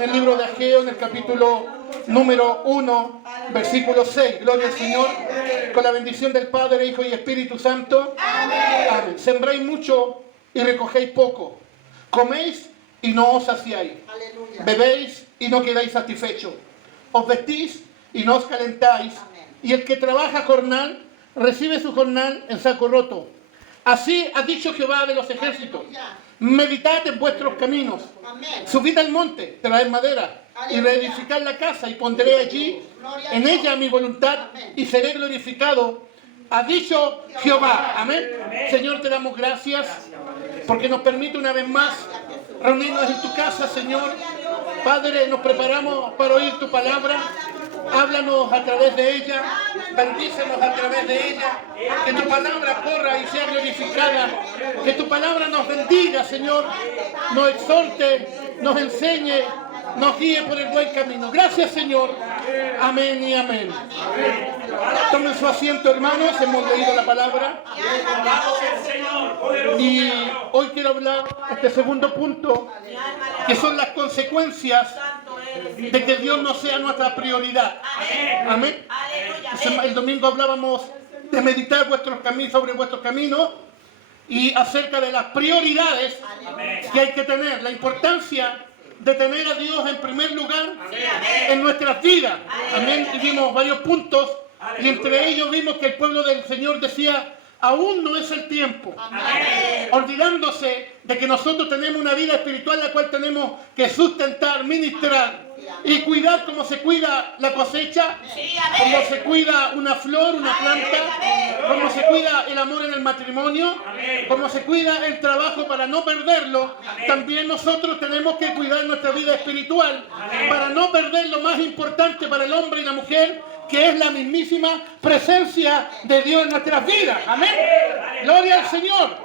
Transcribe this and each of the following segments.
En el libro de Ageo, en el capítulo número 1, versículo 6. Gloria al Señor, con la bendición del Padre, Hijo y Espíritu Santo. Amén. Sembráis mucho y recogéis poco. Coméis y no os saciáis. Bebéis y no quedáis satisfechos. Os vestís y no os calentáis. Y el que trabaja jornal, recibe su jornal en saco roto. Así ha dicho Jehová de los ejércitos. Meditad en vuestros caminos. Subid al monte, traed madera y reedificad la casa y pondré allí en ella mi voluntad y seré glorificado. Ha dicho Jehová. Amén. Señor, te damos gracias porque nos permite una vez más reunirnos en tu casa, Señor. Padre, nos preparamos para oír tu palabra. Háblanos a través de ella, bendícenos a través de ella, que tu palabra corra y sea glorificada, que tu palabra nos bendiga, Señor, nos exhorte, nos enseñe, nos guíe por el buen camino. Gracias, Señor. Amén y amén. Tomen su asiento, hermanos, hemos leído la palabra. Y hoy quiero hablar este segundo punto, que son las consecuencias de que Dios no sea nuestra prioridad. Amén. El domingo hablábamos de meditar sobre vuestros caminos y acerca de las prioridades que hay que tener, la importancia de tener a Dios en primer lugar en nuestras vidas. Amén. Y vimos varios puntos y entre ellos vimos que el pueblo del Señor decía: aún no es el tiempo. Amén. Olvidándose de que nosotros tenemos una vida espiritual la cual tenemos que sustentar, ministrar y cuidar como se cuida la cosecha, como se cuida una flor, una planta, como se cuida el amor en el matrimonio, como se cuida el trabajo para no perderlo. También nosotros tenemos que cuidar nuestra vida espiritual para no perder lo más importante para el hombre y la mujer, que es la mismísima presencia de Dios en nuestras vidas. Amén. Gloria al Señor.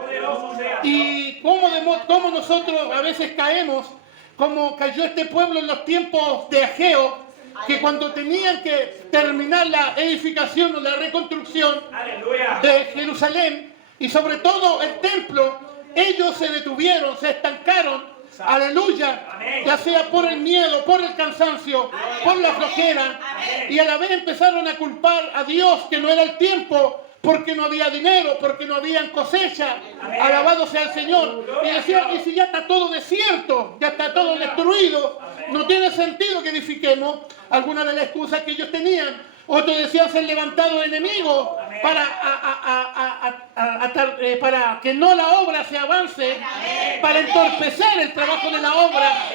Y cómo nosotros a veces caemos, como cayó este pueblo en los tiempos de Ageo, que cuando tenían que terminar la edificación o la reconstrucción de Jerusalén, y sobre todo el templo, ellos se detuvieron, se estancaron. Aleluya, ya sea por el miedo, por el cansancio, por la flojera, y a la vez empezaron a culpar a Dios que no era el tiempo, porque no había dinero, porque no había cosecha. Alabado sea el Señor. Y decían: y si ya está todo desierto, ya está todo destruido, no tiene sentido que edifiquemos. Algunas de las excusas que ellos tenían. Otros decían: ser levantado enemigo para que no la obra se avance, para entorpecer el trabajo de la obra.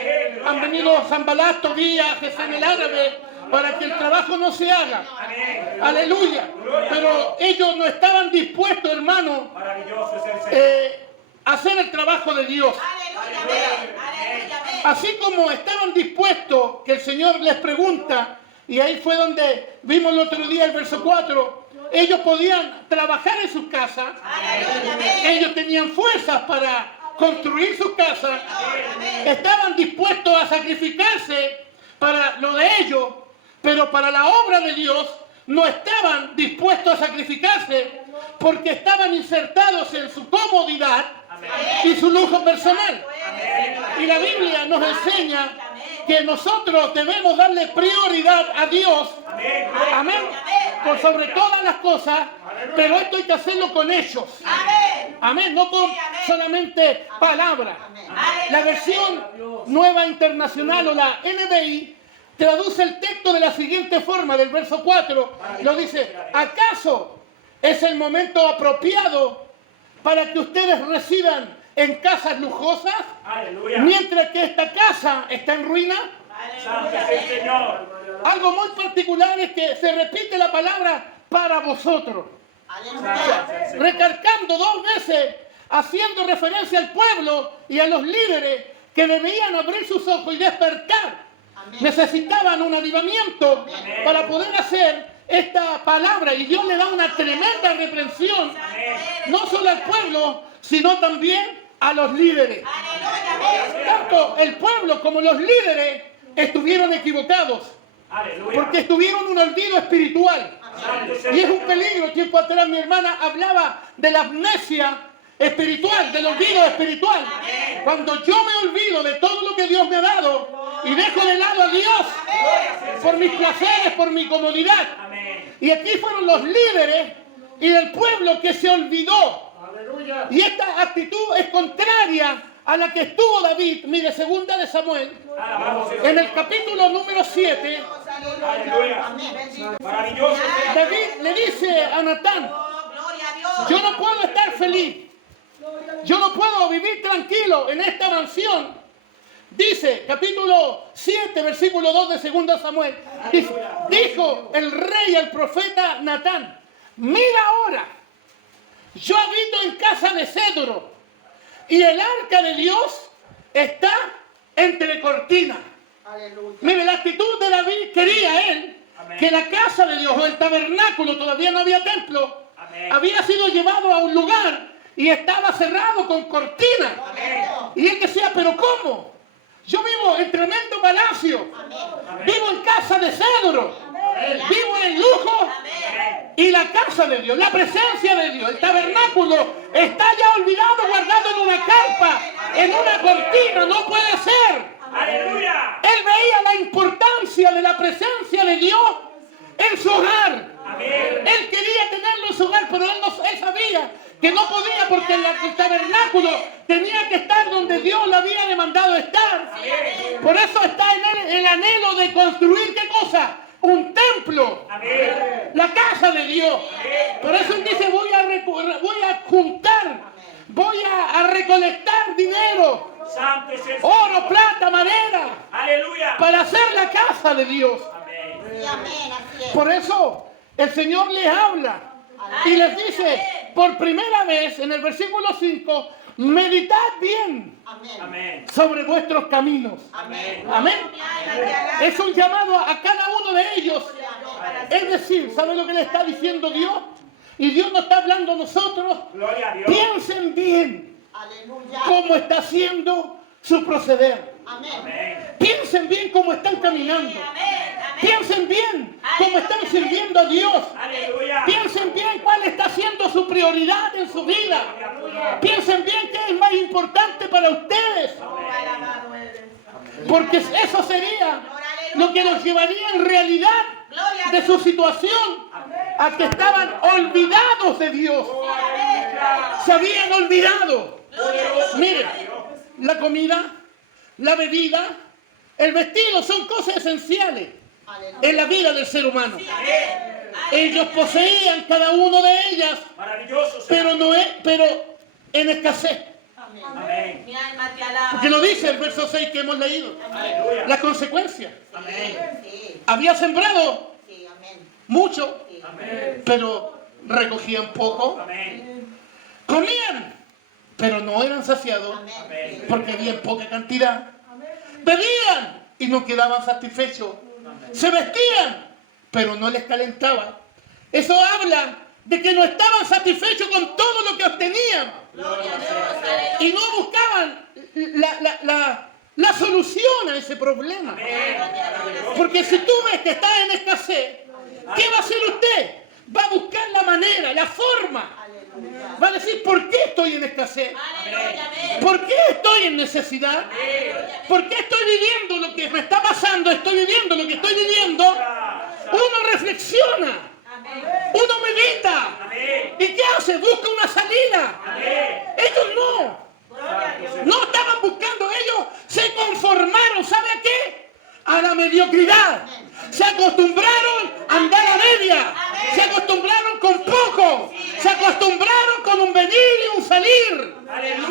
Han venido Sanballat, Tobías, Gesem el árabe, para que el trabajo no se haga. Aleluya. Pero ellos no estaban dispuestos, hermano, a hacer el trabajo de Dios. Así como estaban dispuestos, que el Señor les pregunta, y ahí fue donde vimos el otro día el verso 4, ellos podían trabajar en sus casas, ellos tenían fuerzas para construir sus casas, estaban dispuestos a sacrificarse para lo de ellos, pero para la obra de Dios no estaban dispuestos a sacrificarse porque estaban insertados en su comodidad y su lujo personal. Y la Biblia nos enseña que nosotros debemos darle prioridad a Dios, amén, por sobre todas las cosas, pero esto hay que hacerlo con hechos, amén, no con solamente palabras. La versión nueva internacional o la NBI traduce el texto de la siguiente forma, del verso 4, lo dice: ¿acaso es el momento apropiado para que ustedes residan en casas lujosas, mientras que esta casa está en ruina? Algo muy particular es que se repite la palabra para vosotros, recalcando dos veces, haciendo referencia al pueblo y a los líderes que debían abrir sus ojos y despertar. Necesitaban un avivamiento para poder hacer esta palabra, y Dios le da una tremenda reprensión, no solo al pueblo, sino también a los líderes. Tanto el pueblo como los líderes estuvieron equivocados, porque estuvieron en un olvido espiritual. Y es un peligro. Tiempo atrás mi hermana hablaba de la amnesia espiritual, del olvido espiritual. Cuando yo me olvido de todo lo que Dios me ha dado, y dejo de lado a Dios por mis placeres, por mi comodidad. Y aquí fueron los líderes y el pueblo que se olvidó. Y esta actitud es contraria a la que estuvo David. Mire, segunda de Samuel, en el capítulo número 7, David le dice a Natán: yo no puedo estar feliz, yo no puedo vivir tranquilo en esta mansión. Dice, capítulo 7, versículo 2 de segunda Samuel, dijo el rey al profeta Natán: mira ahora, yo habito en casa de cedro y el arca de Dios está entre cortinas. Mire, la actitud de David, quería él que la casa de Dios o el tabernáculo, todavía no había templo, había sido llevado a un lugar y estaba cerrado con cortinas. Y él decía: pero ¿cómo? Yo vivo en tremendo palacio, vivo en casa de cedro, vivo en lujo, y la casa de Dios, la presencia de Dios, el tabernáculo está ya olvidado, guardado en una carpa, en una cortina. No puede ser. ¡Aleluya! Él veía la importancia de la presencia de Dios en su hogar. Él quería tenerlo en su hogar, pero él sabía que no podía, porque el tabernáculo tenía que estar donde Dios le había demandado estar. Por eso está en él el anhelo de construir, ¿qué cosa? Un templo. La casa de Dios. Por eso él dice: voy a juntar, voy a recolectar dinero, oro, plata, madera, para hacer la casa de Dios. Por eso el Señor les habla y les dice por primera vez en el versículo 5: meditad bien sobre vuestros caminos. Amén. Es un llamado a cada uno de ellos. Es decir, ¿sabe lo que le está diciendo Dios? Y Dios nos está hablando a nosotros. Piensen bien cómo está haciendo su proceder. Piensen bien cómo están caminando. Piensen bien cómo están sirviendo a Dios. Piensen bien cuál está siendo su prioridad en su vida. Piensen bien qué es más importante para ustedes. Porque eso sería lo que los llevaría en realidad de su situación a que estaban olvidados de Dios. Se habían olvidado. Mire, la comida, la bebida, el vestido son cosas esenciales en la vida del ser humano. Ellos poseían cada uno de ellas, pero en escasez. Porque lo dice el verso 6 que hemos leído. La consecuencia. Había sembrado mucho, pero recogían poco. Comían, pero no eran saciados, porque había poca cantidad. Bebían y no quedaban satisfechos. Se vestían, pero no les calentaba. Eso habla de que no estaban satisfechos con todo lo que obtenían y no buscaban la solución a ese problema. Porque si tú ves que estás en escasez, ¿qué va a hacer usted? Va a buscar la manera, la forma. Va a decir: ¿por qué estoy en escasez? ¿Por qué estoy en necesidad? ¿Por qué estoy viviendo lo que me está pasando? Estoy viviendo lo que estoy viviendo. Uno reflexiona. Uno medita. ¿Y qué hace? Busca una salida. Ellos no estaban buscando. Ellos se conformaron. ¿Sabe a qué? A la mediocridad. Se acostumbraron a andar a media. Se acostumbraron con poco. Se acostumbraron con un venir y un salir.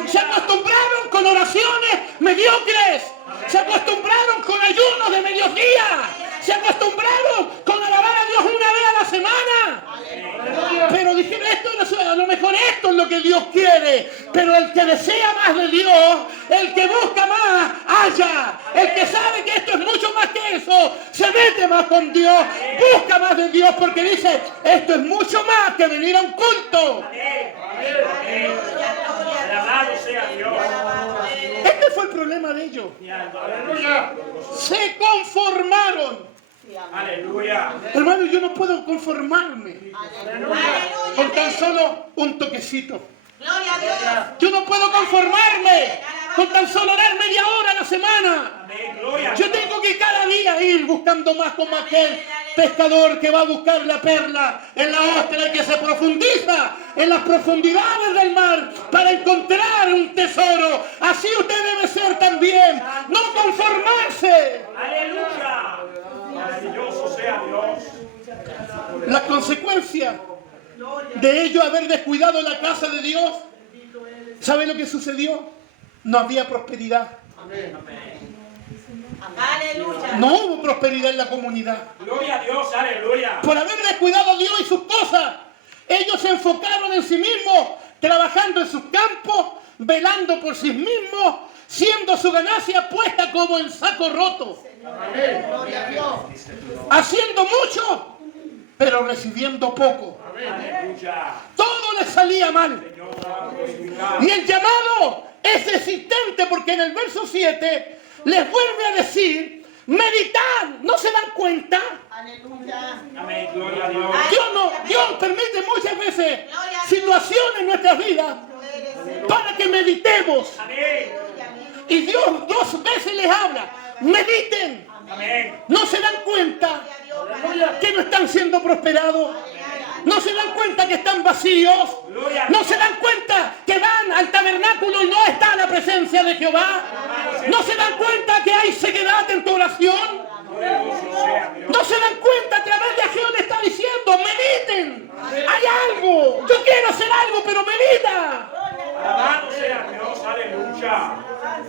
Se acostumbraron con oraciones mediocres. Se acostumbraron con ayunos de mediodía. Se acostumbraron con alabar a Dios una vez a la semana. Pero dijeron: a lo mejor esto es lo que Dios quiere. Pero el que desea más de Dios, el que busca más, halla. El que sabe que esto es mucho más que eso, se mete más con Dios, busca más de Dios, porque dice: esto es mucho más que venir a un culto. Este fue el problema de ellos. Se conformaron. Aleluya. Hermano, yo no puedo conformarme con tan solo un toquecito. Yo no puedo conformarme con tan solo orar media hora a la semana. Amén. Gloria. Yo tengo que cada día ir buscando más como aquel pescador que va a buscar la perla en la ostra y que se profundiza en las profundidades del mar para encontrar un tesoro. Así usted debe ser también. No conformarse. Aleluya. Maravilloso sea Dios. La consecuencia de ello haber descuidado la casa de Dios, ¿sabe lo que sucedió? No había prosperidad. Aleluya. No hubo prosperidad en la comunidad. Gloria a Dios. Aleluya. Por haber descuidado a Dios y sus cosas, ellos se enfocaron en sí mismos, trabajando en sus campos, velando por sí mismos, siendo su ganancia puesta como en saco roto. Gloria a Dios. Haciendo mucho, pero recibiendo poco. Aleluya. Todo les salía mal. Señor, glorificado. Y el llamado es existente porque en el verso 7 les vuelve a decir, meditad, ¿no se dan cuenta? Aleluya. Amén. Gloria a Dios. Dios permite muchas veces situaciones en nuestras vidas para que meditemos. Amén. Y Dios 2 veces les habla, mediten. Amén. ¿No se dan cuenta que no están siendo prosperados? ¿No se dan cuenta que están vacíos? ¿No se dan cuenta que van al tabernáculo y no está la presencia de Jehová? ¿No se dan cuenta que hay sequedad en tu oración? Glorioso sea Dios. ¿No se dan cuenta? A través de Ageo le está diciendo, mediten. Hay algo. Yo quiero hacer algo, pero medita. Alabado sea Dios. Aleluya.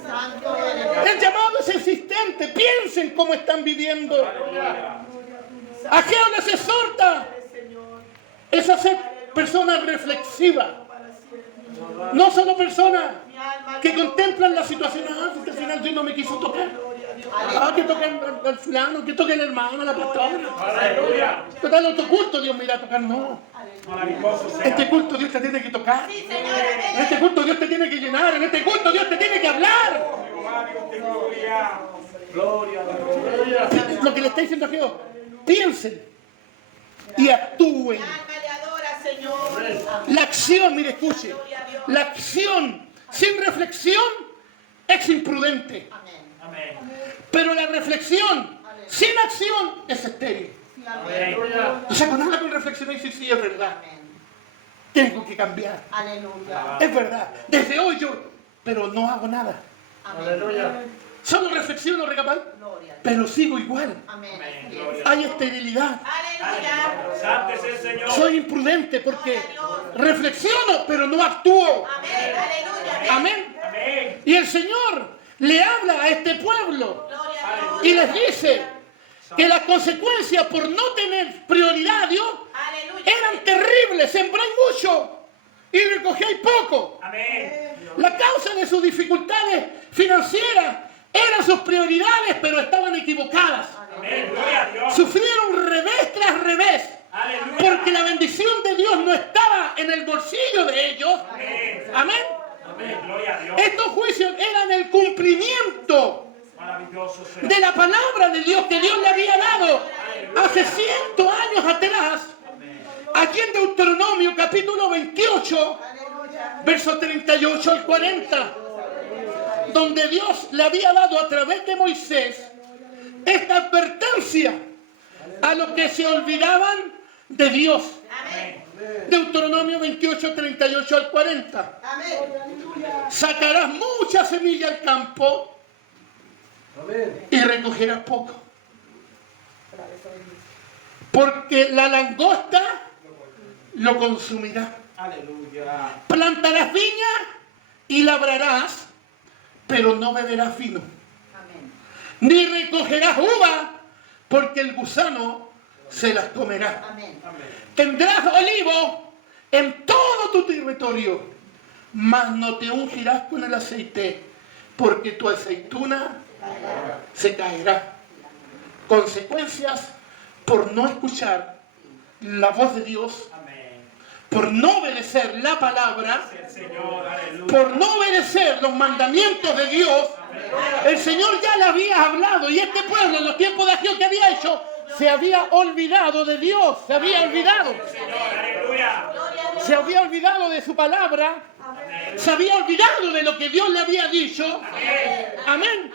Santo eres. El llamado es insistente. Piensen cómo están viviendo. Aleluya. Ageo les exhorta. Es hacer personas reflexivas. No solo personas que contemplan la situación. Ah, porque al final Dios no me quiso tocar. Ah, que toque al fulano, que toque el hermano, la pastora. Aleluya. Total, otro culto Dios me irá a tocar. No. Maravilloso sea. Este culto Dios te tiene que tocar. En este culto Dios te tiene que llenar. En este culto Dios te tiene que hablar. Jehová, Dios te gloria. Gloria a Dios. Lo que le está diciendo a Jehová. Piensen y actúen. Mi alma le adora, Señor. La acción, mire, escuche. La acción sin reflexión es imprudente. Amén. Amén. Pero la reflexión sin acción es estéril. Amén. O sea, con nada con reflexionar y decir, sí, es verdad. Amén. Tengo que cambiar. Aleluya. Es verdad. Desde hoy yo, pero no hago nada. Amén. Solo reflexiono, recapaz, Gloria. pero sigo igual. Amén. Hay esterilidad. Aleluya. Santo es el Señor. Soy imprudente porque reflexiono, pero no actúo. Amén. Aleluya. Amén. Amén. Y el Señor le habla a este pueblo Gloria a Dios. y les dice que las consecuencias por no tener prioridad a Dios Aleluya. eran terribles. Sembráis mucho y recogéis poco. Amén. La causa de sus dificultades financieras eran sus prioridades, pero estaban equivocadas. Amén. Gloria a Dios. Sufrieron revés tras revés, Aleluya. porque la bendición de Dios no estaba en el bolsillo de ellos. Amén. Amén. Amén. Gloria a Dios. Estos juicios eran el cumplimiento Maravilloso sea. de la palabra de Dios que Dios le había dado hace 100 años atrás. Aquí en Deuteronomio capítulo 28, versos 38 al 40, donde Dios le había dado a través de Moisés esta advertencia a los que se olvidaban de Dios. Amén. Deuteronomio 28, 38 al 40. Amén. Sacarás mucha semilla al campo y recogerás poco. Porque la langosta lo consumirá. Aleluya. Plantarás viña y labrarás, pero no beberás vino. Amén. Ni recogerás uva, porque el gusano se las comerá. Amén. Tendrás olivo en todo tu territorio, mas no te ungirás con el aceite, porque tu aceituna se caerá. Consecuencias por no escuchar la voz de Dios, Amén. por no obedecer la palabra, El Señor. Aleluya. por no obedecer los mandamientos de Dios. El Señor ya le había hablado y este pueblo en los tiempos de Ageo que había hecho se había olvidado de Dios, se había olvidado. Señor. Aleluya. Se había olvidado de su palabra Se había olvidado de lo que Dios le había dicho. Amén.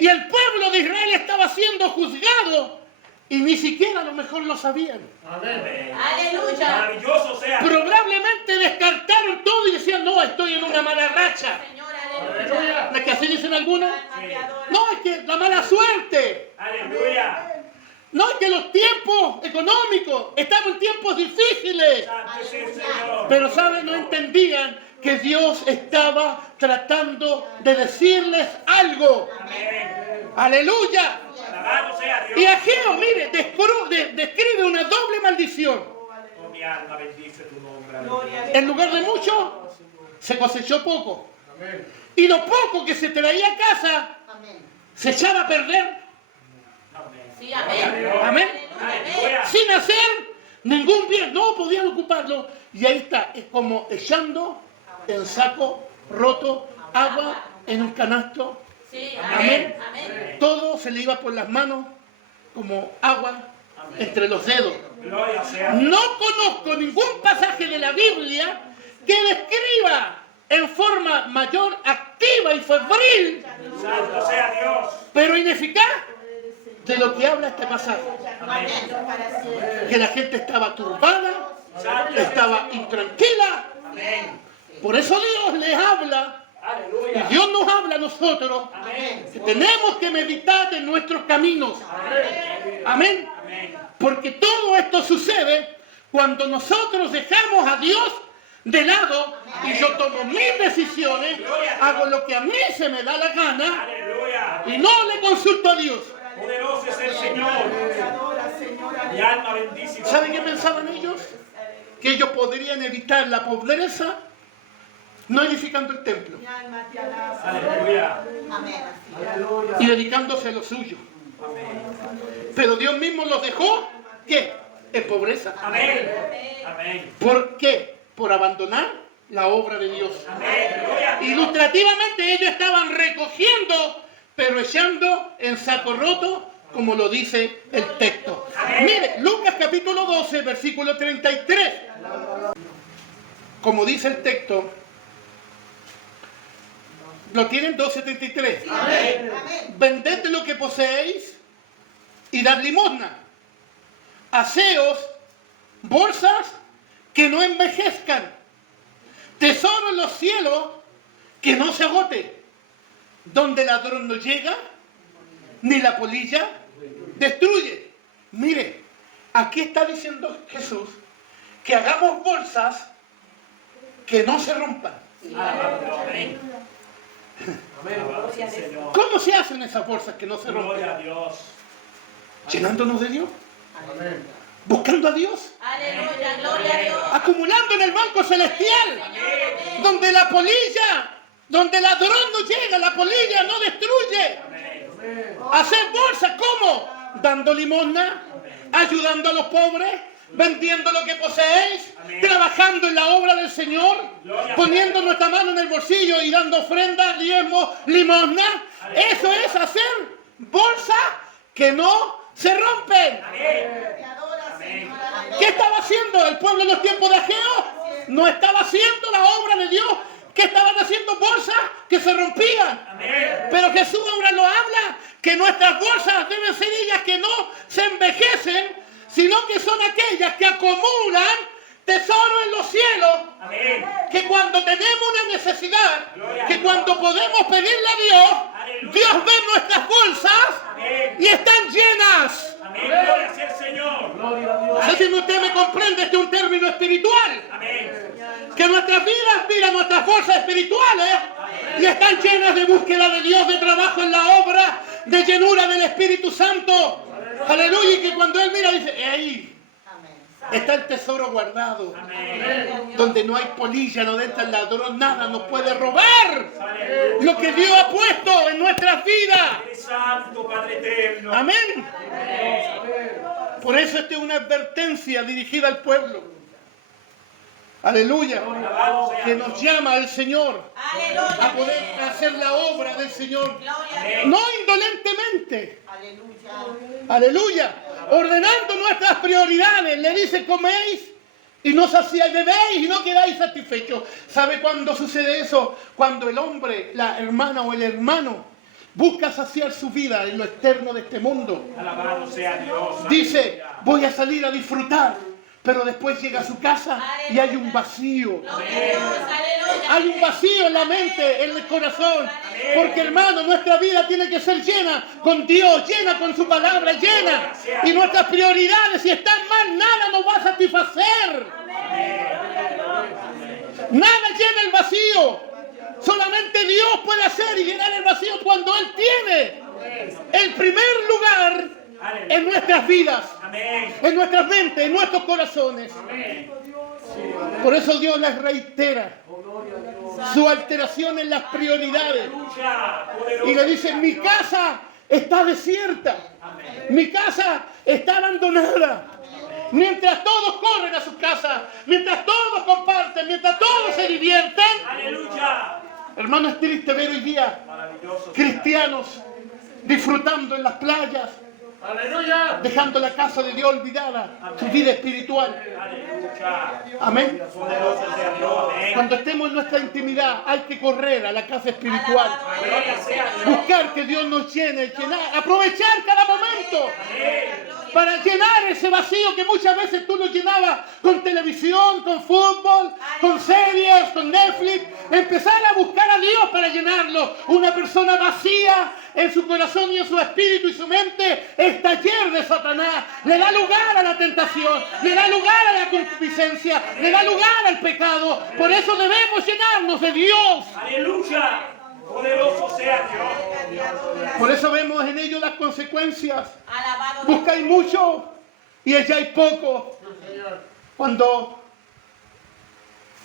Y el pueblo de Israel estaba siendo juzgado y ni siquiera a lo mejor lo sabían. Aleluya. Maravilloso sea. Probablemente descartaron todo y decían, no, estoy en una mala racha. Señor, aleluya. ¿La que así dicen algunos? Alma te adora. No, es que la mala suerte. Aleluya. No, es que los tiempos económicos, estamos en tiempos difíciles. Santo es el Señor. Pero, ¿saben? No entendían que Dios estaba tratando de decirles algo. Amén. ¡Aleluya! Alabado sea Dios. Y Ageo, mire, describe una doble maldición. Oh, mi alma bendice tu nombre. Gloria a Aleluya. Dios. En lugar de mucho, se cosechó poco. Y lo poco que se traía a casa, se echaba a perder Amén. Sí, amén. Amén. Aleluya. sin hacer ningún bien. No podían ocuparlo. Y ahí está, es como echando en saco roto agua en un canasto. Sí, Amén. amén. Amén. Todo se le iba por las manos como agua entre los dedos. Gloria sea. No conozco ningún pasaje de la Biblia que describa en forma mayor, activa y febril, Santo sea Dios. pero ineficaz, de lo que habla este pasaje. Amén. Que la gente estaba turbada, Santo estaba intranquila. Amén. Por eso Dios les habla, y Aleluya. Dios nos habla a nosotros, Amén. que tenemos que meditar en nuestros caminos. Amén. Amén. Porque todo esto sucede cuando nosotros dejamos a Dios de lado y yo tomo mis decisiones, hago lo que a mí se me da la gana Aleluya. y no le consulto a Dios. Poderoso es el Señor. Mi alma bendice. ¿Sabe qué pensaban ellos? Que ellos podrían evitar la pobreza no edificando el templo Aleluya. y dedicándose a lo suyo. Pero Dios mismo los dejó, ¿qué? En pobreza. Amén. Amén. ¿Por qué? Por abandonar la obra de Dios. Amén. Aleluya. Ilustrativamente ellos estaban recogiendo, pero echando en saco roto, como lo dice el texto. Mire, Lucas capítulo 12, versículo 33. Como dice el texto, ¿lo tienen? 12:33. Vended lo que poseéis y dad limosna. Haceos bolsas que no envejezcan, tesoro en los cielos que no se agote, donde el ladrón no llega, ni la polilla destruye. Mire, aquí está diciendo Jesús que hagamos bolsas que no se rompan. Amén. Alabado sea el Señor. ¿Cómo se hacen esas bolsas que no se rompen? Gloria a Dios. Llenándonos de Dios, buscando a Dios, Aleluya, gloria a Dios. acumulando en el banco celestial, donde la polilla, donde el ladrón no llega, la polilla no destruye. Amén. Hacer bolsas, ¿cómo? Dando limosna, ayudando a los pobres, vendiendo lo que poseéis, Amén. trabajando en la obra del Señor, poniendo nuestra mano en el bolsillo y dando ofrendas, diezmos, limosna. Eso es hacer bolsas que no se rompen. Amén. ¿Qué estaba haciendo el pueblo en los tiempos de Ageo? No estaba haciendo la obra de Dios. ¿Qué estaban haciendo? Bolsas que se rompían. Amén. Pero Jesús ahora lo habla, que nuestras bolsas deben ser ellas que no se envejecen, sino que son aquellas que acumulan tesoro en los cielos, Amén. que cuando tenemos una necesidad, que cuando podemos pedirle a Dios, Dios ve nuestras bolsas y están llenas. Amén. Gloria sea el Señor. No sé si usted me comprende, este es un término espiritual. Amén. Que nuestras vidas, mira, nuestras bolsas espirituales y están llenas de búsqueda de Dios, de trabajo en la obra, de llenura del Espíritu Santo. Aleluya, y que cuando Él mira dice, ahí está el tesoro guardado, Amén. donde no hay polilla, no entra el ladrón, nada nos puede robar lo que Dios ha puesto en nuestras vidas. Eres santo, Padre eterno. Amén. Por eso esta es una advertencia dirigida al pueblo. Aleluya. Alabado sea Que Dios. nos llama el Señor Aleluya. a poder hacer la obra del Señor. Gloria a Dios. No indolentemente. Aleluya. Ordenando nuestras prioridades. Le dice, coméis y no saciáis, bebéis y no quedáis satisfechos. ¿Sabe cuándo sucede eso? Cuando el hombre, la hermana o el hermano busca saciar su vida en lo externo de este mundo. Alabado sea Dios. Dice, voy a salir a disfrutar, pero después llega a su casa y hay un vacío. Gloria a Dios, aleluya. Hay un vacío en la mente, en el corazón. Porque, hermano, nuestra vida tiene que ser llena con Dios, llena con su palabra, llena. Y nuestras prioridades, si están mal, nada nos va a satisfacer. Nada llena el vacío. Solamente Dios puede hacer y llenar el vacío cuando Él tiene el primer lugar en nuestras vidas, Amén. en nuestras mentes, en nuestros corazones. Por eso Dios les reitera su alteración en las prioridades. Aleluya. Y le dice, mi casa está desierta, mi casa está abandonada. Mientras todos corren a su casa, mientras todos comparten, mientras todos se divierten. Aleluya. Hermano, es triste ver hoy día Maravilloso. cristianos disfrutando en las playas, Aleluya. dejando la casa de Dios olvidada, su vida espiritual. Aleluya. Amén. Poderoso sea Dios. Amén. Cuando estemos en nuestra intimidad, hay que correr a la casa espiritual. Gloria sea Dios. Buscar que Dios nos llene, aprovechar cada momento para llenar ese vacío que muchas veces tú lo llenabas con televisión, con fútbol, con series, con Netflix. Empezar a buscar a Dios para llenarlo. Una persona vacía en su corazón y en su espíritu y su mente es taller de Satanás. Le da lugar a la tentación, le da lugar a la concupiscencia, le da lugar al pecado. Por eso debemos llenarnos de Dios. Aleluya. Poderoso sea Dios. Por eso vemos en ello las consecuencias. Alabado. Buscáis mucho y halláis poco. Cuando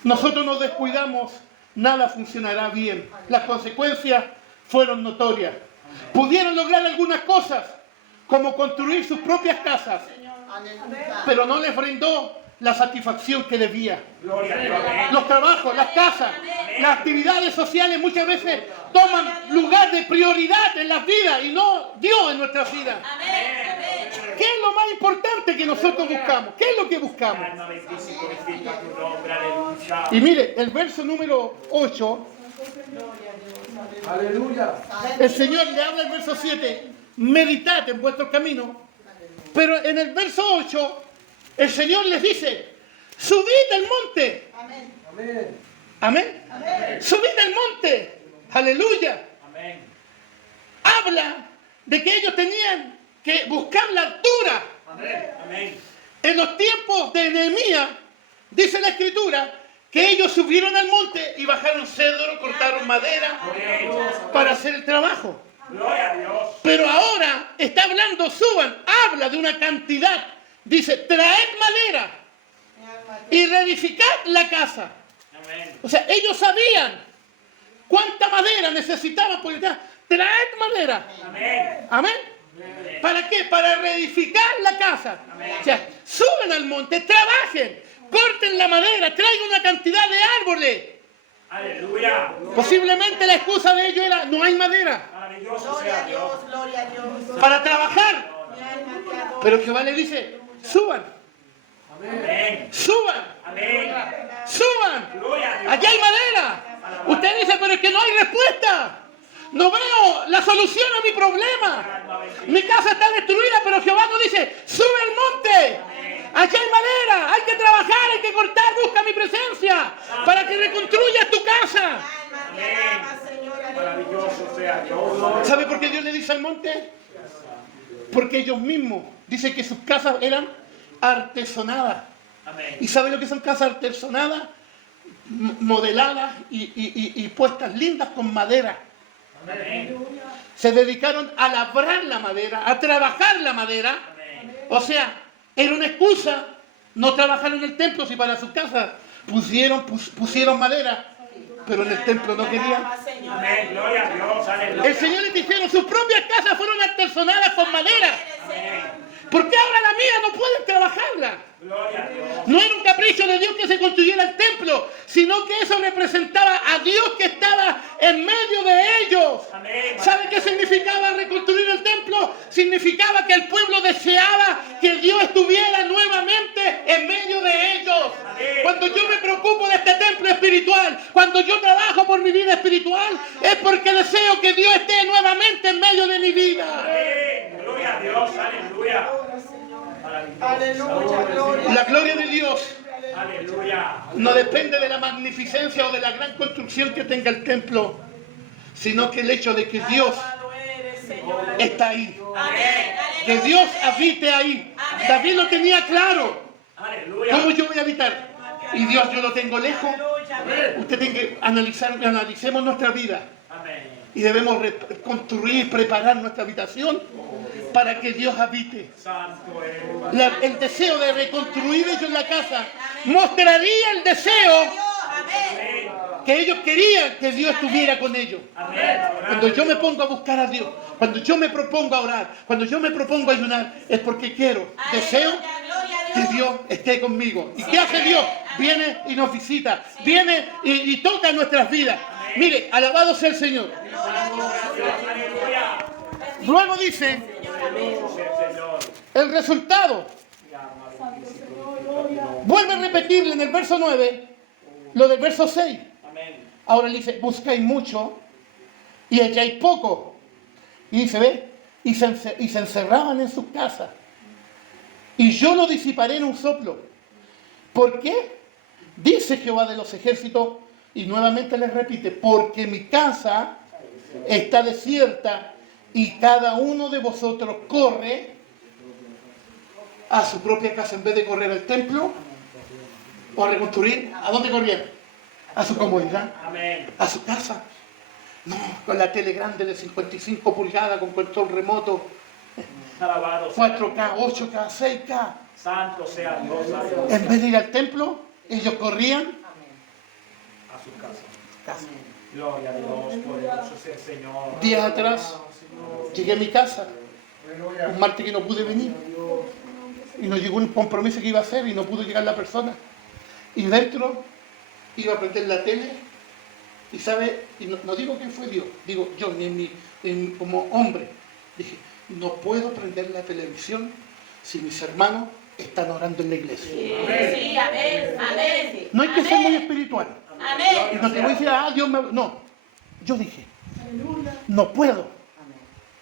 nosotros nos descuidamos, nada funcionará bien. Las consecuencias fueron notorias. Pudieron lograr algunas cosas, como construir sus propias casas, pero no les brindó la satisfacción que debía. Gloria a Dios. Amén. Los trabajos, las casas, las actividades sociales muchas veces toman lugar de prioridad en las vidas y no Dios en nuestras vidas. Amén. ¿Qué es lo más importante que nosotros buscamos? ¿Qué es lo que buscamos? Alma bendice y glorifica tu nombre. Aleluya. Y mire, el verso número 8, Aleluya. el Señor le habla el verso 7, meditad en vuestro camino. Pero en el verso 8, el Señor les dice, subid al monte. Amén. Amén. Subid al monte. Aleluya. Amén. Habla de que ellos tenían que buscar la altura. Amén. En los tiempos de Nehemías, dice la Escritura, que ellos subieron al monte y bajaron cedro, cortaron madera para hacer el trabajo. Gloria a Dios. Pero ahora está hablando, suban, habla de una cantidad. Dice, traed madera y reedificad la casa. Amén. O sea, ellos sabían cuánta madera necesitaban. Porque traed madera. Amén. Amén. ¿Para qué? Para reedificar la casa. O sea, suben al monte, trabajen, corten la madera, traigan una cantidad de árboles. Aleluya. Posiblemente la excusa de ellos era, no hay madera Maravilloso Gloria sea a Dios. Dios, gloria a Dios. para trabajar. Mi alma te adora. Pero Jehová le dice, suban, Amén. suban, Amén. suban. Gloria a Dios. Allá hay madera. Usted dice, pero es que no hay respuesta. No veo la solución a mi problema. Alma bendita. Mi casa está destruida, pero Jehová nos dice, sube al monte. Allá hay madera, hay que trabajar, hay que cortar, busca mi presencia para que reconstruyas tu casa. Alma te alaba, Señor. Aleluya. Maravilloso sea Dios. ¿Sabe por qué Dios le dice al monte? Porque ellos mismos dicen que sus casas eran artesonadas. Amén. ¿Y sabe lo que son casas artesonadas? Modeladas y puestas lindas con madera. Amén. Se dedicaron a labrar la madera, a trabajar la madera. Amén. O sea, era una excusa no trabajar en el templo si para su casa pusieron madera, pero en el templo no querían. Alaba, Señor. Amén. Gloria a Dios. Aleluya. El Señor les dijeron, sus propias casas fueron artesonadas con madera. Amén. ¿Por qué ahora la mía no pueden trabajarla? Gloria a Dios. No era un capricho de Dios que se construyera el templo, sino que eso representaba a Dios que estaba en medio de ellos. Amén. ¿Sabe qué significaba reconstruir el templo? Significaba que el pueblo deseaba que Dios estuviera nuevamente en medio de ellos. porque deseo que Dios esté nuevamente en medio de mi vida. Amén. Gloria a Dios. Aleluya. Aleluya, gloria. La gloria de Dios Aleluya. no depende de la magnificencia o de la gran construcción que tenga el templo, sino que el hecho de que Dios Alabado eres, Señor. está ahí. Amén. Que Dios habite ahí. David lo tenía claro. Aleluya. ¿Cómo yo voy a habitar? Y Dios yo lo tengo lejos. Aleluya, amén. Usted tiene que analicemos nuestra vida. Amén. Y debemos construir, preparar nuestra habitación para que Dios habite. Santo eres. El deseo de reconstruir ellos la casa mostraría el deseo Dios, amén. Amén. que ellos querían que Dios estuviera con ellos. Amén. Cuando yo me pongo a buscar a Dios, cuando yo me propongo a orar, cuando yo me propongo a ayunar, es porque quiero, deseo que Dios esté conmigo. ¿Y qué hace Dios? Viene y nos visita, viene y toca nuestras vidas. Mire, alabado sea el Señor. Aleluya. Luego dice Señor. el resultado. Vuelve a repetirle en el verso 9 lo del verso 6. Amén. Ahora le dice, buscáis mucho y halláis poco. Y dice, ve, y se encerraban en sus casas. Y yo lo disiparé en un soplo. ¿Por qué? Dice Jehová de los ejércitos, y nuevamente les repite, porque mi casa está desierta y cada uno de vosotros corre a su propia casa en vez de correr al templo o a reconstruir. ¿A dónde corrieron? A su comodidad, Amén. a su casa. No, con la tele grande de 55 pulgadas con control remoto, Alabado sea. 4K, 8K, 6K. Santo sea Dios. Aleluya. En vez de ir al templo, ellos corrían A su casa. a casa. Gloria a Dios. Poderoso es el Señor. Días atrás llegué a mi casa, un martes que no pude venir, y nos llegó un compromiso que iba a hacer y no pudo llegar la persona. Y dentro iba a prender la tele y sabe, y no digo que fue Dios, digo yo como hombre, dije, no puedo prender la televisión si mis hermanos están orando en la iglesia. Sí, amén, amén. No hay que ser muy espiritual. Y Amén. no te voy a decir, Dios me... No, yo dije, no puedo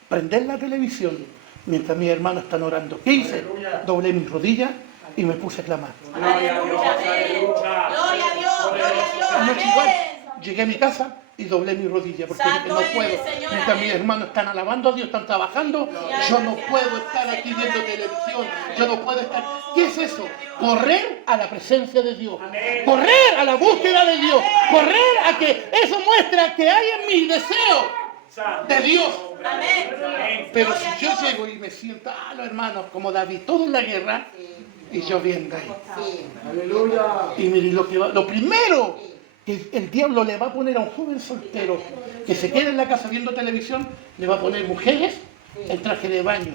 prender la televisión mientras mis hermanos están orando. ¿Qué hice? Doblé mis rodillas y me puse a clamar. Gloria a Dios. Aleluya. Gloria a Dios, gloria a Dios. Anoche igual, Amén. llegué a mi casa y doblé mis rodillas porque dije, no Santo puedo. eres, Señor, Mientras mis amén. hermanos están alabando a Dios, están trabajando, yo no puedo estar aquí viendo televisión. Yo no puedo estar... ¿Qué es eso? Correr a la presencia de Dios. Correr a la búsqueda de Dios. Correr a que eso muestra que hay en mí deseo Santo. de Dios. Amén. Amén. Pero Gloria si a yo Dios. llego y me siento, los hermanos, como David, todo en la guerra, y yo viendo ahí. Aleluya. Y mire, lo primero que el diablo le va a poner a un joven soltero que se quede en la casa viendo televisión, le va a poner mujeres en traje de baño.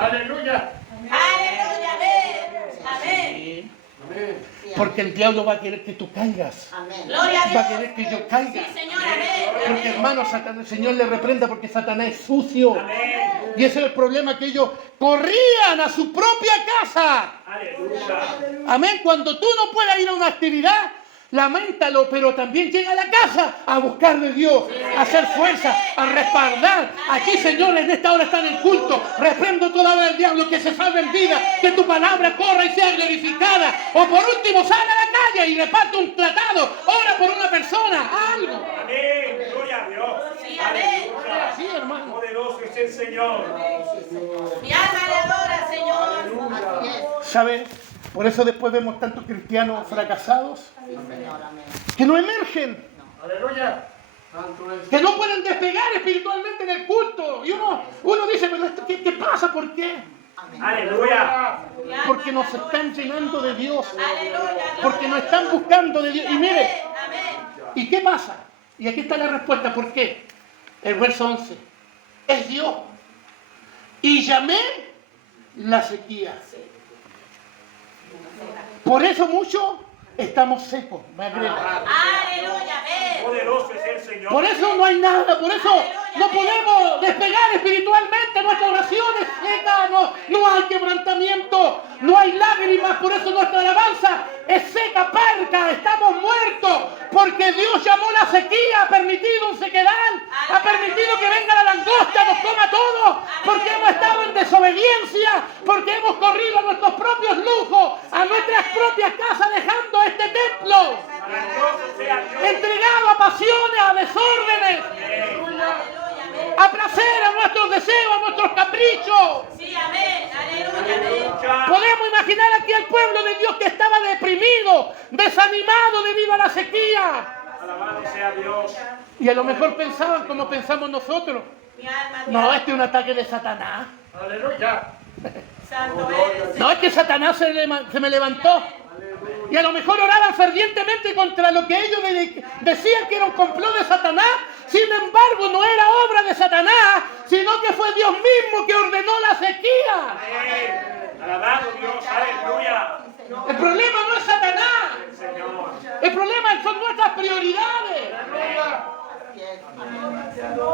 Aleluya. Aleluya, amén. Amén. Sí. Amén. Porque el diablo va a querer que tú caigas. Gloria a Va a Dios. querer que yo caiga. Sí, Señor, amén. Porque Amén. hermano, Satanás, el Señor le reprenda porque Satanás es sucio. Y ese es el problema, que ellos corrían a su propia casa. Aleluya. Amén. Cuando tú no puedas ir a una actividad, laméntalo, pero también llega a la casa a buscar de Dios, a hacer fuerza, a respaldar. Aquí, Señor, en esta hora está en el culto. Reprendo toda hora del diablo, que se salve en vida, que tu palabra corra y sea glorificada. O por último, sale a la calle y reparte un tratado. Ora por una persona, algo. Amén. Gloria a Dios. Sí, amén. Aleluya. Sí, hermano. Poderoso es el Señor. Mi alma le adora, Señor. ¿Sabe? Por eso después vemos tantos cristianos fracasados que no emergen, Aleluya. Santo es. que no pueden despegar espiritualmente en el culto. Y uno dice, pero esto, ¿qué pasa? ¿Por qué? Aleluya. Porque nos están llenando de Dios, Aleluya. porque nos están buscando de Dios. Y mire, Amén. ¿y qué pasa? Y aquí está la respuesta, ¿por qué? El verso 11, es Dios. Y llamé la sequía. Por eso muchos estamos secos, me agrega. Aleluya, amén. Poderoso es el Señor. Por eso no hay nada, por eso no podemos despegar espiritualmente, nuestra oración es seca, no hay quebrantamiento, no hay lágrimas, por eso nuestra alabanza es seca, parca, estamos muertos, porque Dios llamó la sequía, ha permitido un sequedal permitido que venga la langosta, nos coma todo, porque hemos estado en desobediencia, porque hemos corrido a nuestros propios lujos, a nuestras propias casas, dejando este templo, entregado a pasiones, a desórdenes, a placer, a nuestros deseos, a nuestros caprichos. Sí, amén. Aleluya, amén. Podemos imaginar aquí al pueblo de Dios que estaba deprimido, desanimado debido a la sequía. Alabado sea Dios. Y a lo mejor pensaban como pensamos nosotros. Mi alma te No, alaba. este es un ataque de Satanás. Aleluya. Santo eres. No, es que Satanás se me levantó. Y a lo mejor oraban fervientemente contra lo que ellos decían que era un complot de Satanás. Sin embargo, no era obra de Satanás, sino que fue Dios mismo que ordenó la sequía. Amén. Alabado Dios. Aleluya. El problema no es Satanás. Señor. El problema son nuestras prioridades.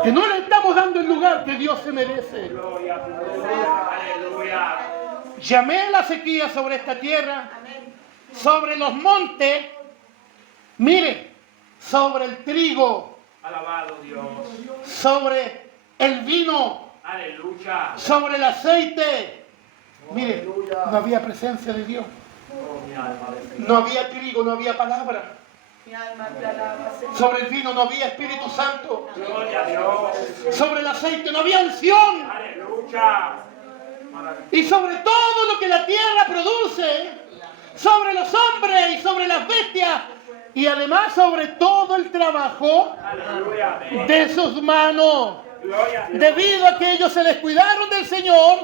Que no le estamos dando el lugar que Dios se merece. Gloria a tu nombre. Aleluya. Llamé la sequía sobre esta tierra, sobre los montes, mire, sobre el trigo, Alabado Dios. sobre el vino, Aleluya. sobre el aceite. Mire, no había presencia de Dios, Oh, mi alma de no había trigo, no había palabra. Mi alma te alaba, Señor. Sobre el vino no había Espíritu Santo, Gloria a Dios. sobre el aceite no había unción. Aleluya. Y sobre todo lo que la tierra produce, sobre los hombres y sobre las bestias, y además sobre todo el trabajo Aleluya. Amén. de sus manos. Gloria a Dios. Debido a que ellos se descuidaron del Señor,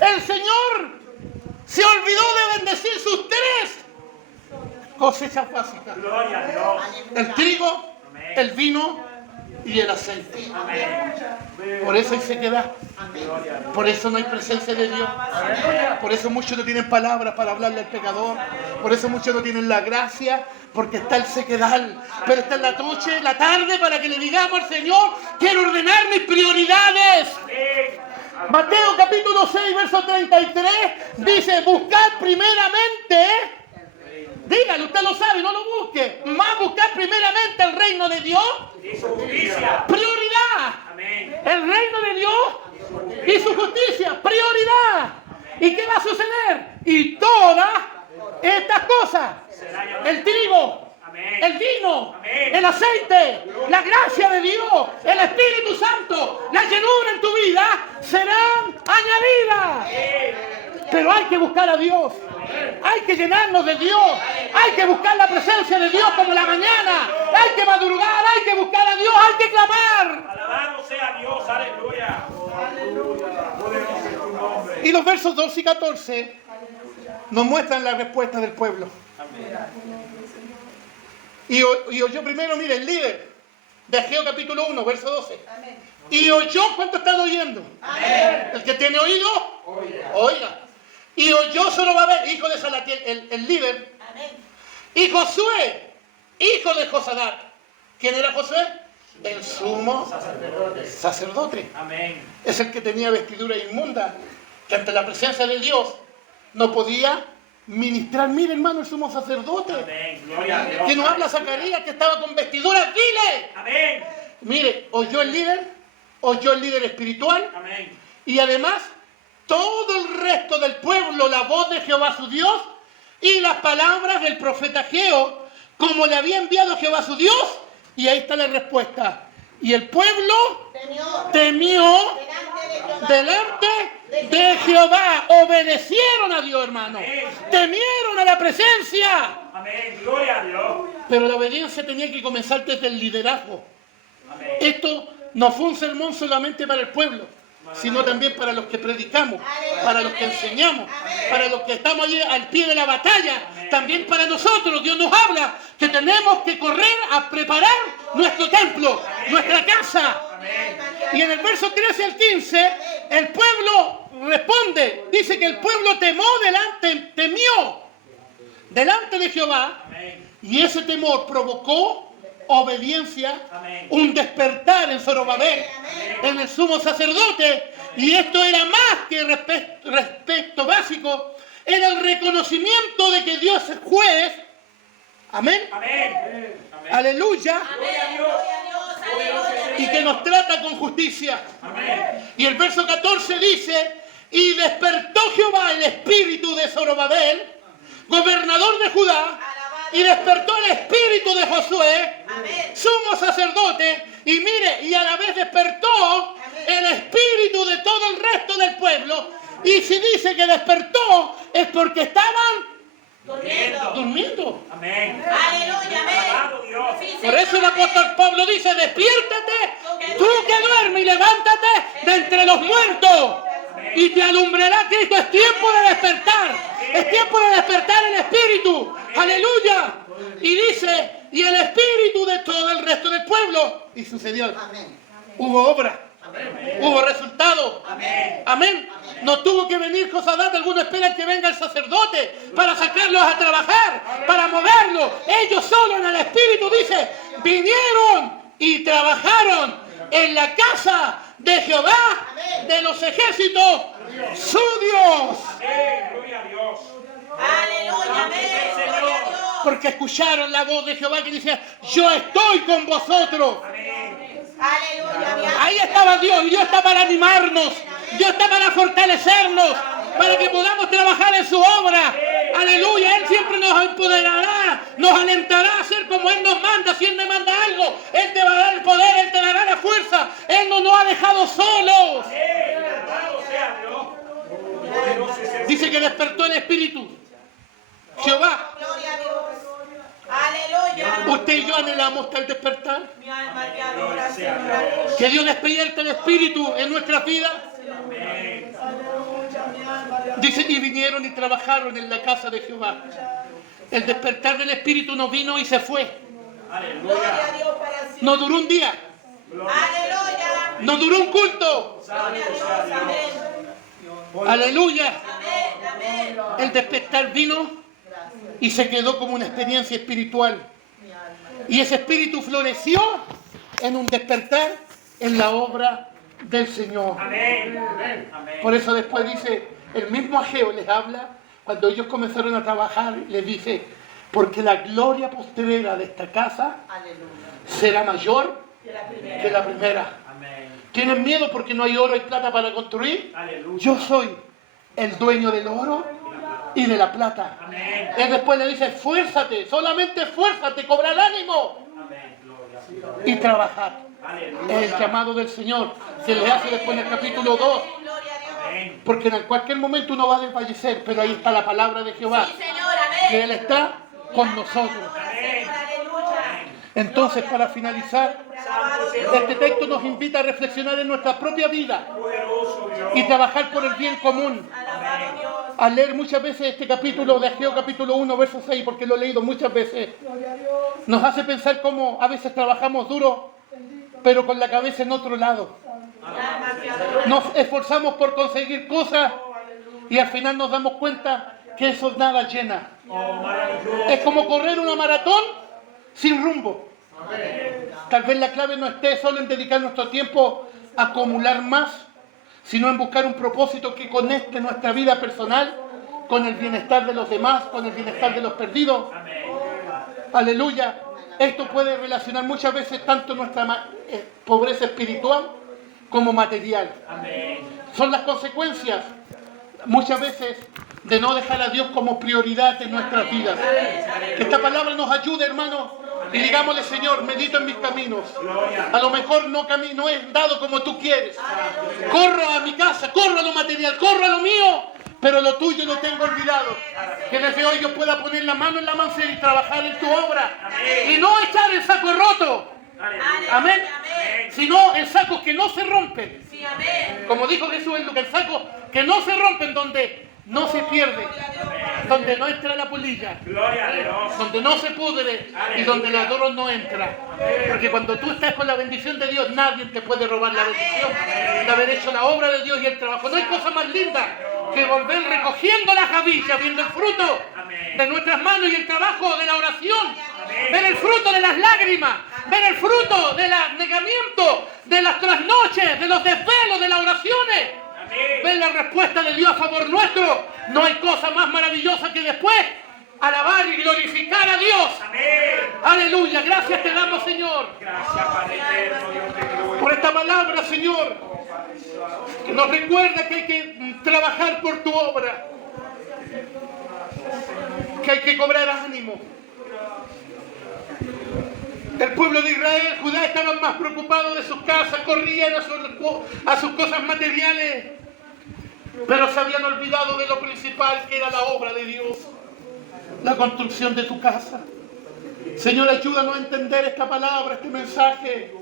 el Señor se olvidó de bendecir sus tres cosechas básicas: Gloria a Dios. el trigo, el vino y el aceite. Amén. Por eso hay sequedad, Gloria a Dios. por eso no hay presencia de Dios, por eso muchos no tienen palabras para hablarle al pecador, por eso muchos no tienen la gracia, porque está el sequedal. Pero está en la noche, la tarde, para que le digamos al Señor: quiero ordenar mis prioridades. Amén. Mateo capítulo 6, verso 33 dice: buscad primeramente, dígalo, usted lo sabe, no lo busque, más buscar primeramente el reino de Dios, Y su justicia. prioridad, Amén. el reino de Dios y su justicia, prioridad. ¿Y qué va a suceder? Y todas estas cosas, Será llamado. el trigo, Amén. el vino, Amén. el aceite, la gracia de Dios, el Espíritu Santo, la llenura en tu vida serán añadidas. Pero hay que buscar a Dios, hay que llenarnos de Dios, hay que buscar la presencia de Dios como la mañana, hay que madrugar, hay que buscar a Dios, hay que clamar. Alabado sea Dios. Aleluya. Poderoso es tu nombre. Y los versos 12 y 14 nos muestran la respuesta del pueblo. Y oyó primero, mire, el líder de Ageo capítulo 1, verso 12. Y oyó, ¿cuánto están oyendo? El que tiene oído, oiga. Y oyó Zorobabel, hijo de Salatiel, el líder. Y Josué, hijo de Josadac. ¿Quién era Josué? El sumo sacerdote. Amén. Es el que tenía vestidura inmunda, que ante la presencia de Dios no podía ministrar. Mire, hermano, el sumo sacerdote, Amén. Gloria a Dios. que nos habla Zacarías, que estaba con vestiduras viles. Amén. Mire, oyó el líder espiritual, Amén. y además todo el resto del pueblo la voz de Jehová su Dios y las palabras del profeta Ageo, como le había enviado Jehová su Dios. Y ahí está la respuesta. Y el pueblo temió delante de Jehová. Obedecieron a Dios, hermano. Temieron a la presencia. Amén. Gloria a Dios. Pero la obediencia tenía que comenzar desde el liderazgo. Amén. Esto no fue un sermón solamente para el pueblo, sino también para los que predicamos, para los que enseñamos, para los que estamos allí al pie de la batalla. También para nosotros Dios nos habla que tenemos que correr a preparar nuestro templo, nuestra casa. Y en el verso 13 al 15, el pueblo responde, dice que el pueblo temió delante de Jehová, y ese temor provocó obediencia, un despertar en Zorobabel, en el sumo sacerdote. Y esto era más que respeto básico, era el reconocimiento de que Dios es juez. Amén. Amén. Amén. Aleluya. Amén. Gloria a Dios. y que nos trata con justicia. Y el verso 14 dice, y despertó Jehová el espíritu de Zorobabel, gobernador de Judá, y despertó el espíritu de Josué, sumo sacerdote, y mire, y a la vez despertó el espíritu de todo el resto del pueblo. Y si dice que despertó, es porque estaban durmiendo. Amén. Aleluya, Alabado amén. Dios. Sí, Por eso el Señor, apóstol Pablo dice, despiértate, tú que duermes, y levántate de entre los muertos, y te alumbrará Cristo. Es tiempo de despertar, es tiempo de despertar el espíritu. Aleluya. Y dice, y el espíritu de todo el resto del pueblo. Y sucedió. Hubo obra. Hubo resultado. Amén. No tuvo que venir Josadat. Algunos esperan que venga el sacerdote para sacarlos a trabajar, para moverlos. Ellos solo en el espíritu, dice, vinieron y trabajaron en la casa de Jehová de los ejércitos, su Dios. Amén. Gloria a Dios. aleluya, amén. Gloria a Dios. Porque escucharon la voz de Jehová que decía, yo estoy con vosotros. Aleluya, mi alma. Ahí estaba Dios, y Dios está para animarnos, Dios está para fortalecernos, para que podamos trabajar en su obra. Aleluya, Él siempre nos empoderará, nos alentará a hacer como Él nos manda. Si Él me manda algo, Él te va a dar el poder, Él te dará la fuerza. Él no nos ha dejado solos. Alabado sea Dios. Poderoso es el Dice que despertó el Espíritu. Jehová, Gloria a Dios. Aleluya. usted y yo anhelamos tal despertar. Mi alma te adora, Señor. Aleluya. Que Dios despierte el Espíritu en nuestras vidas. Dice, y vinieron y trabajaron en la casa de Jehová. El despertar del Espíritu no vino y se fue. Gloria a Dios para siempre. No duró un día, Aleluya. no duró un culto. Gloria a Dios. Amén. Aleluya. Amén. Amén. El despertar vino y se quedó como una experiencia espiritual. Y ese espíritu floreció en un despertar en la obra del Señor. Amén. Amén. Por eso después dice, el mismo Ageo les habla, cuando ellos comenzaron a trabajar, les dice, porque la gloria postrera de esta casa será mayor que la primera. Amén. ¿Tienen miedo porque no hay oro y plata para construir? Aleluya. Yo soy el dueño del oro y de la plata. Amén. Él después le dice, esfuérzate, solamente esfuérzate, cobra el ánimo Amén. Gloria a Dios. y trabajar. Aleluya. Es el llamado del Señor. Se le hace después en el capítulo 2. Gloria a Dios. Amén. Porque en cualquier momento uno va a desfallecer, pero ahí está la palabra de Jehová, Sí, Señor. que Amén. Él está con nosotros. Señor, aleluya. Entonces, para finalizar, Alabado Dios. este texto nos invita a reflexionar en nuestra propia vida Poderoso Dios. y trabajar por el bien común. Alabado Dios. Al leer muchas veces este capítulo de Ageo, capítulo 1, verso 6, porque lo he leído muchas veces, nos hace pensar cómo a veces trabajamos duro, pero con la cabeza en otro lado. Mi alma te adora. Nos esforzamos por conseguir cosas y al final nos damos cuenta que eso nada llena. Oh, maravilloso. Es como correr una maratón sin rumbo. Tal vez la clave no esté solo en dedicar nuestro tiempo a acumular más, sino en buscar un propósito que conecte nuestra vida personal con el bienestar de los demás, con el bienestar de los perdidos. Aleluya. Esto puede relacionar muchas veces tanto nuestra pobreza espiritual como material. Amén. Son las consecuencias muchas veces de no dejar a Dios como prioridad en nuestras vidas. Que esta palabra nos ayude, hermanos, y digámosle, Señor, medito en mis caminos. A lo mejor no he dado como tú quieres. Corro a mi casa, corro a lo material, corro a lo mío, pero lo tuyo lo tengo olvidado. Que desde hoy yo pueda poner la mano en la mancera y trabajar en tu obra. Y no echar el saco roto. Aleluya. Amén. Amén. Sino el saco que no se rompe. Sí, amén. Como dijo Jesús en Lucas, el saco que no se rompen, donde no se pierde, donde no entra la polilla, Gloria a Dios. donde no se pudre y donde el adoro no entra. Porque cuando tú estás con la bendición de Dios, nadie te puede robar la bendición de haber hecho la obra de Dios y el trabajo. No hay cosa más linda que volver recogiendo la javilla, viendo el fruto de nuestras manos y el trabajo de la oración, ver el fruto de las lágrimas, ver el fruto del abnegamiento, de las trasnoches, de los desvelos, de las oraciones. Ver la respuesta de Dios a favor nuestro. No hay cosa más maravillosa que después alabar y glorificar a Dios. Amén. Aleluya, gracias te damos, Señor, Gracias, Padre eterno, Dios de gloria. por esta palabra, Señor, que nos recuerda que hay que trabajar por tu obra, que hay que cobrar ánimo. El pueblo de Israel, Judá, estaban más preocupados de sus casas, corrían a sus cosas materiales, pero se habían olvidado de lo principal, que era la obra de Dios, la construcción de tu casa. Señor, ayúdanos a entender esta palabra, este mensaje,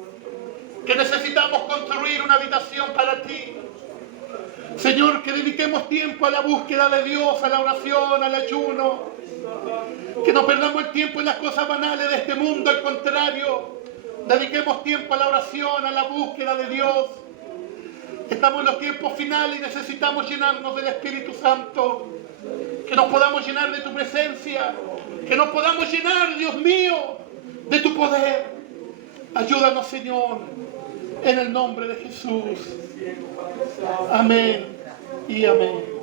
que necesitamos construir una habitación para ti. Señor, que dediquemos tiempo a la búsqueda de Dios, a la oración, al ayuno. Que no perdamos el tiempo en las cosas banales de este mundo, al contrario, dediquemos tiempo a la oración, a la búsqueda de Dios. Estamos en los tiempos finales y necesitamos llenarnos del Espíritu Santo. Que nos podamos llenar de tu presencia, que nos podamos llenar, Dios mío, de tu poder. Ayúdanos, Señor, en el nombre de Jesús. Amén y amén.